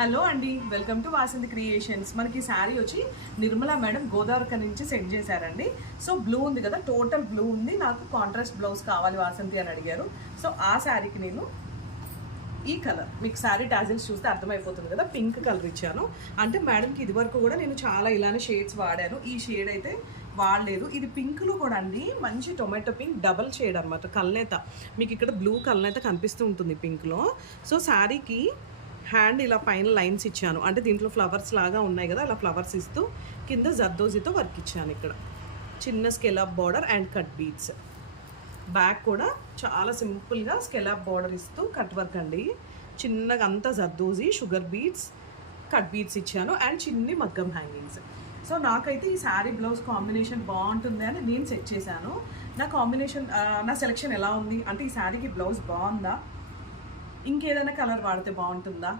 Hello అండి, welcome to Vasanthi creations. మనకి శారీ వచ్చి నిర్మలా మేడం గోదావరిక నుంచి సెండ్ చేశారండి. సో బ్లూ ఉంది కదా, టోటల్ బ్లూ ఉంది. నాకు కాంట్రాస్ట్ బ్లౌజ్ కావాలి వాసంతి అని అడిగారు. సో ఆ శారీకి నేను ఈ కలర్, మీకు శారీ టాజిల్స్ చూస్తే అర్థమైపోతుంది కదా, పింక్ కలర్ ఇచ్చాను. అంటే మేడంకి ఇది వరకు కూడా నేను చాలా ఇలానే షేడ్స్ వాడాను. ఈ షేడ్ అయితే వాడలేదు. ఇది పింక్లో కూడా అండి, మంచి టొమాటో పింక్ డబల్ షేడ్ అనమాట. కల్నేత మీకు ఇక్కడ బ్లూ కల్నేత కనిపిస్తూ ఉంటుంది పింక్లో. సో శారీకి హ్యాండ్ ఇలా పైన లైన్స్ ఇచ్చాను. అంటే దీంట్లో ఫ్లవర్స్ లాగా ఉన్నాయి కదా, అలా ఫ్లవర్స్ ఇస్తూ కింద జర్దోజీతో వర్క్ ఇచ్చాను. ఇక్కడ చిన్న scallop border and cut beads. Back కూడా చాలా సింపుల్గా స్కెలాప్ బార్డర్ ఇస్తూ కట్ వర్క్ అండి. చిన్నగా అంతా zardozi, sugar beads, cut beads ఇచ్చాను అండ్ చిన్ని మగ్గం హ్యాంగింగ్స్. సో నాకైతే ఈ శారీ బ్లౌజ్ కాంబినేషన్ బాగుంటుంది అని నేను సెట్ చేశాను. నా కాంబినేషన్, నా సెలెక్షన్ ఎలా ఉంది అంటే, ఈ శారీకి బ్లౌజ్ బాగుందా, ఇంకేదైనా కలర్ వాడితే బాగుంటుందా